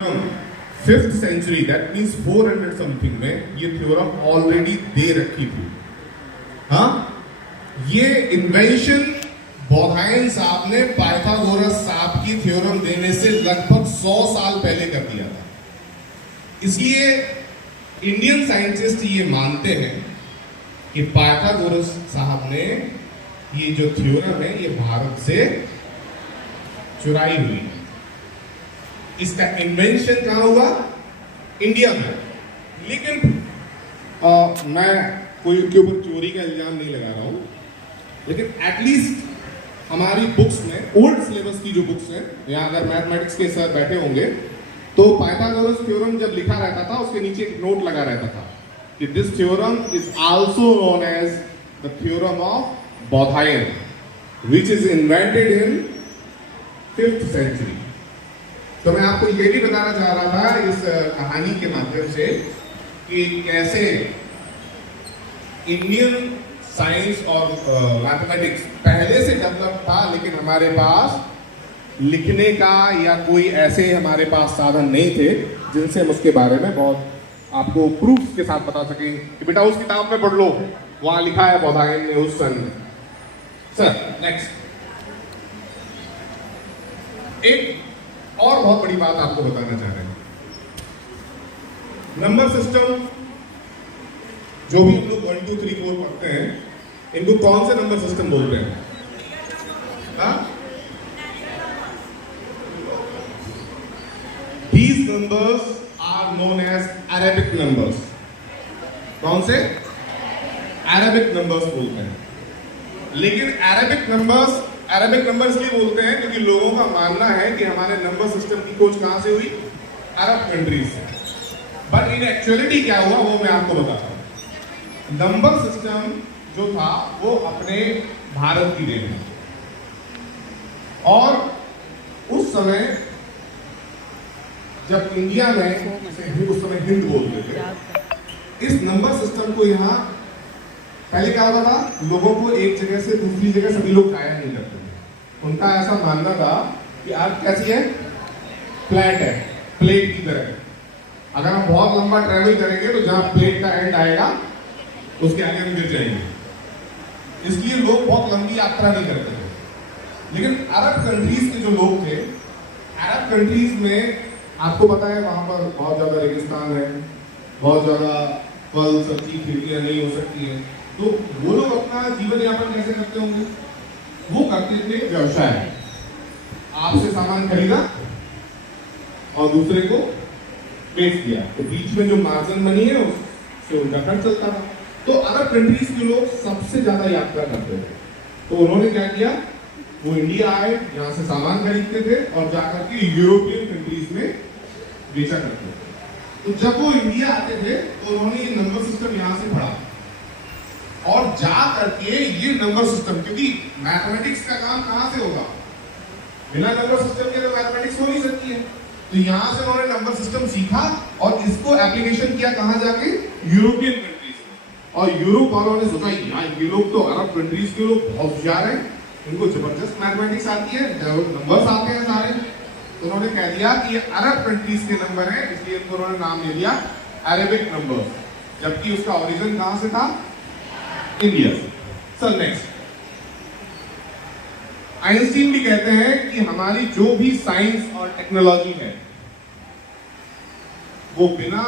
5th century, that means 400 something में ये theorem already दे रखी थी। हाँ, ये इन्वेंशन बोधायन साहब ने पाइथागोरस साहब की थ्योरम देने से लगभग 100 साल पहले कर दिया था। इसलिए इंडियन साइंटिस्ट ये मानते हैं कि पाइथागोरस साहब ने ये जो थ्योरम है ये भारत से चुराई हुई है। इसका इन्वेंशन कहां हुआ? इंडिया में। लेकिन मैं कोई के ऊपर चोरी का इल्जाम नहीं लगा रहा हूं, लेकिन एटलीस्ट हमारी बुक्स में, ओल्ड सिलेबस की जो बुक्स है, या अगर मैथमेटिक्स के सर बैठे होंगे तो पाइथागोरस थ्योरम जब लिखा रहता था उसके नीचे एक नोट लगा रहता था कि this theorem is also known as the theorem of Baudhayana which is invented in 5th century. तो मैं आपको ये भी बताना चाह रहा था इस कहानी के माध्यम से कि कैसे इंडियन साइंस और मैथमेटिक्स पहले से डेवलप था, लेकिन हमारे पास लिखने का या कोई ऐसे हमारे पास साधन नहीं थे जिनसे हम उसके बारे में बहुत आपको प्रूफ के साथ बता सकें कि बेटा उस किताब में पढ़ लो, वहां लिखा है बोधायन ने उस सन में। सर नेक्स्ट, एक और बहुत बड़ी बात आपको बताना चाह रहे हैं। नंबर सिस्टम जो भी हम लोग 1 2 3 4 पढ़ते हैं, इनको कौन से नंबर सिस्टम बोलते हैं? These numbers are known as Arabic numbers। कौन से? Arabic numbers बोलते हैं। लेकिन Arabic numbers इसलिए बोलते हैं क्योंकि लोगों का मानना है कि हमारे नंबर सिस्टम की खोज कहां से हुई? अरब कंट्रीज से। बट इन एक्चुअलिटी क्या हुआ वो मैं आपको बताता हूं। नंबर सिस्टम जो था वो अपने भारत की देन है, और उस समय जब इंडिया में, उस समय हिंद बोलते थे, इस नंबर सिस्टम को यहाँ पहले क्या होता था, लोगों को एक जगह से दूसरी जगह सभी लोग जाया नहीं करते थे। उनका ऐसा मानना था कि अर्थ कैसी है? फ्लैट है, प्लेट की तरह। अगर हम बहुत लंबा ट्रेवल करेंगे तो जहां प्लेट का एंड आएगा उसके आगे हम गिर जाएंगे। इसलिए लोग बहुत लंबी यात्रा नहीं करते थे। लेकिन अरब कंट्रीज के जो लोग थे, अरब कंट्रीज में आपको पता है वहां पर बहुत ज्यादा रेगिस्तान है, बहुत ज्यादा फल सब्जी खिड़कियां नहीं हो सकती है, तो वो लोग अपना जीवन यापन कैसे करते होंगे? वो करते थे व्यवसाय। आपसे सामान खरीदा और दूसरे को बेच दिया, तो बीच में जो मार्जिन बनी है उससे उनका खर्च चलता था। तो अरब कंट्रीज के लोग सबसे ज्यादा यात्रा करते थे, तो उन्होंने क्या किया, वो इंडिया आए, यहाँ से सामान खरीदते थे और जाकर के यूरोपियन कंट्रीज में बेचा करते थे। तो जब वो इंडिया आते थे तो उन्होंने ये नंबर सिस्टम यहाँ से पढ़ा और जा करके ये नंबर सिस्टम, क्योंकि मैथमेटिक्स का काम कहां से होगा? बिना नंबर सिस्टम के तो मैथमेटिक्स हो नहीं सकती है। तो यहां से उन्होंने नंबर सिस्टम सीखा और इसको एप्लीकेशन किया कहां जाके? यूरोपियन कंट्रीज में। और यूरोप वालों ने सोचा यार ये लोग तो अरब कंट्रीज के लोग बहुत होशियार हैं, इनको जबरदस्त मैथमेटिक्स आती है, नंबर्स आते हैं सारे। तो उन्होंने कह दिया कि ये अरब कंट्रीज के नंबर है, इसलिए इनको उन्होंने नाम दे दिया अरेबिक नंबर, जबकि उसका ओरिजिन कहां से था? इंडिया से। सर नेक्स्ट, आइंस्टीन भी कहते हैं कि हमारी जो भी साइंस और टेक्नोलॉजी है वो बिना